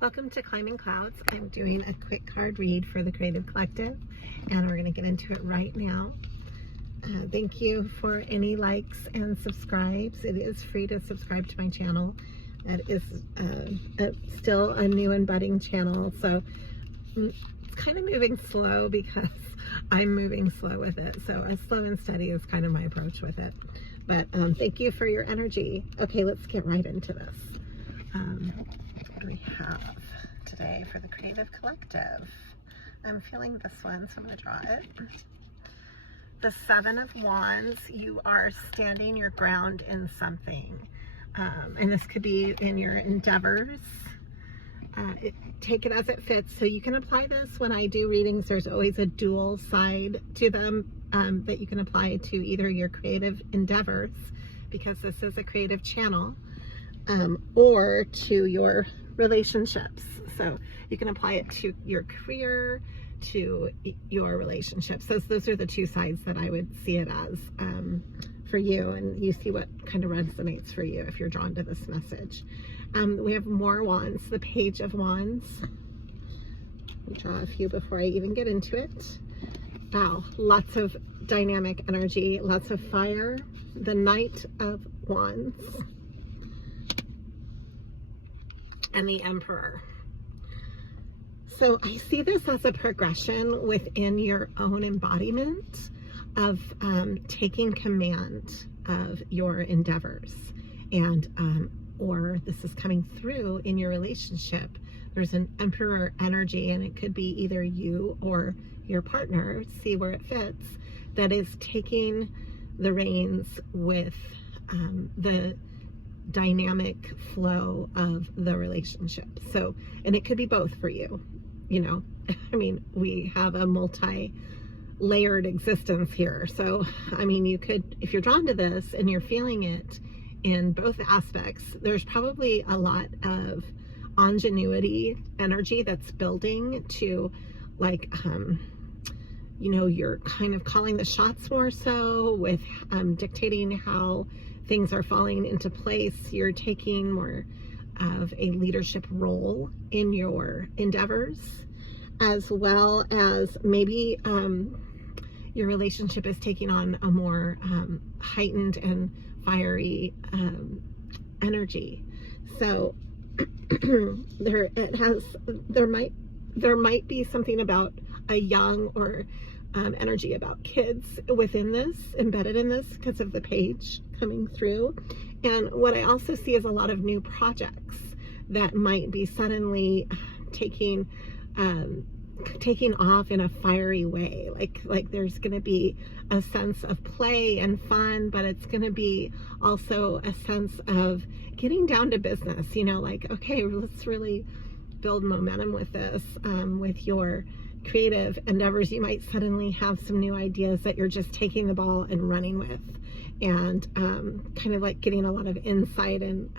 Welcome to Climbing Clouds. I'm doing a quick card read for the Creative Collective, and we're going to get into it right now. Thank you for any likes and subscribes. It is free to subscribe to my channel. It is still a new and budding channel, so it's kind of moving slow because I'm moving slow with it. So a slow and steady is kind of my approach with it. But thank you for your energy. Okay, let's get right into this. What do we have today for the Creative Collective? I'm feeling this one, so I'm going to draw it. The Seven of Wands. You are standing your ground in something. And this could be in your endeavors. Take it as it fits. So you can apply this when I do readings. There's always a dual side to them that you can apply to either your creative endeavors, because this is a creative channel, or to your relationships. So you can apply it to your career, to your relationships. Those are the two sides that I would see it as for you, and you see what kind of resonates for you if you're drawn to this message. We have more wands, the Page of Wands. Let me draw a few before I even get into it. Wow, lots of dynamic energy, lots of fire. The Knight of Wands. And the Emperor. So I see this as a progression within your own embodiment of taking command of your endeavors, and or this is coming through in your relationship. There's an Emperor energy, and it could be either you or your partner, see where it fits, that is taking the reins with the dynamic flow of the relationship. So, and it could be both for you, you know. I mean, we have a multi-layered existence here. So, I mean, you could, if you're drawn to this and you're feeling it in both aspects, there's probably a lot of ingenuity energy that's building to, like, you know, you're kind of calling the shots more so with dictating how things are falling into place. You're taking more of a leadership role in your endeavors, as well as maybe your relationship is taking on a more heightened and fiery energy. So there might be something about a young or energy about kids within this, embedded in this, because of the page coming through. And what I also see is a lot of new projects that might be suddenly taking off in a fiery way. Like there's going to be a sense of play and fun, but it's going to be also a sense of getting down to business, you know, like, okay, let's really build momentum with this, with your creative endeavors. You might suddenly have some new ideas that you're just taking the ball and running with, and kind of like getting a lot of insight and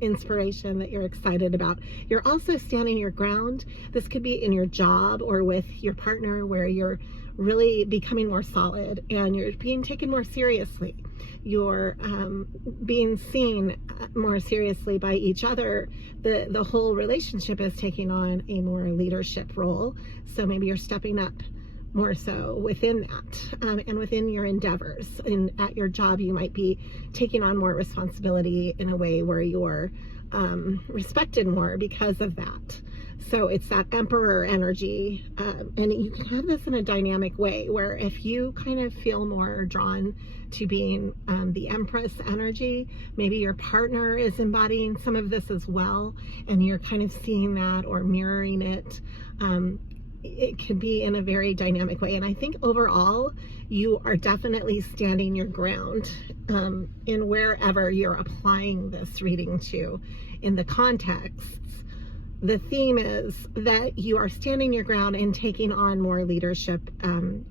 inspiration that you're excited about. You're also standing your ground. This could be in your job or with your partner, where you're really becoming more solid and you're being taken more seriously. You're being seen more seriously by each other. The whole relationship is taking on a more leadership role. So maybe you're stepping up more so within that, and within your endeavors. And at your job, you might be taking on more responsibility in a way where you're respected more because of that. So it's that Emperor energy, and you can have this in a dynamic way, where if you kind of feel more drawn to being the Empress energy, maybe your partner is embodying some of this as well, and you're kind of seeing that or mirroring it. It could be in a very dynamic way. And I think overall, you are definitely standing your ground in wherever you're applying this reading to in the contexts. The theme is that you are standing your ground and taking on more leadership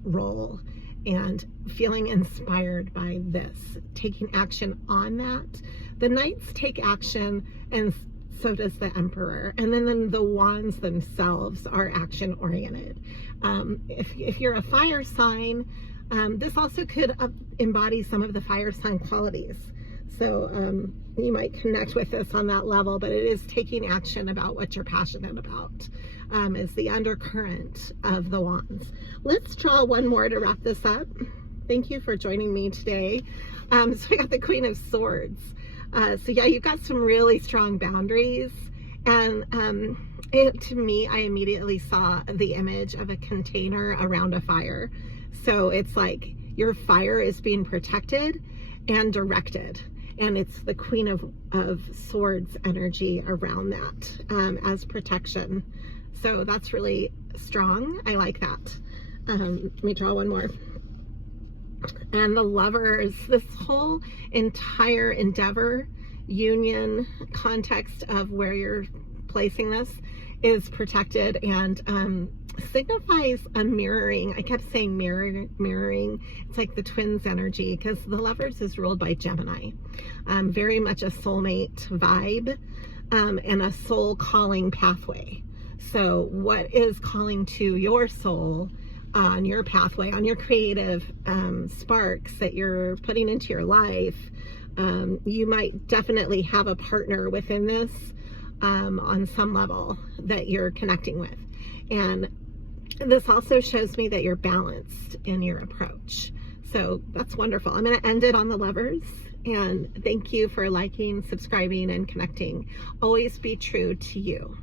role and feeling inspired by this, taking action on that. The Knights take action, and so does the Emperor. And then the wands themselves are action oriented. If you're a fire sign, this also could embody some of the fire sign qualities. So you might connect with this on that level, but it is taking action about what you're passionate about, is the undercurrent of the wands. Let's draw one more to wrap this up. Thank you for joining me today. So I got the Queen of Swords. So yeah, you've got some really strong boundaries. And to me, I immediately saw the image of a container around a fire. So it's like your fire is being protected and directed. And it's the Queen of Swords energy around that as protection. So that's really strong. I like that. Let me draw one more. And the Lovers, this whole entire endeavor, union, context of where you're placing this is protected and signifies a mirroring. I kept saying mirroring. It's like the twins energy, because the Lovers is ruled by Gemini. Very much a soulmate vibe and a soul calling pathway. So what is calling to your soul on your pathway, on your creative sparks that you're putting into your life? You might definitely have a partner within this on some level that you're connecting with. And this also shows me that you're balanced in your approach. So that's wonderful. I'm going to end it on the Lovers. And thank you for liking, subscribing, and connecting. Always be true to you.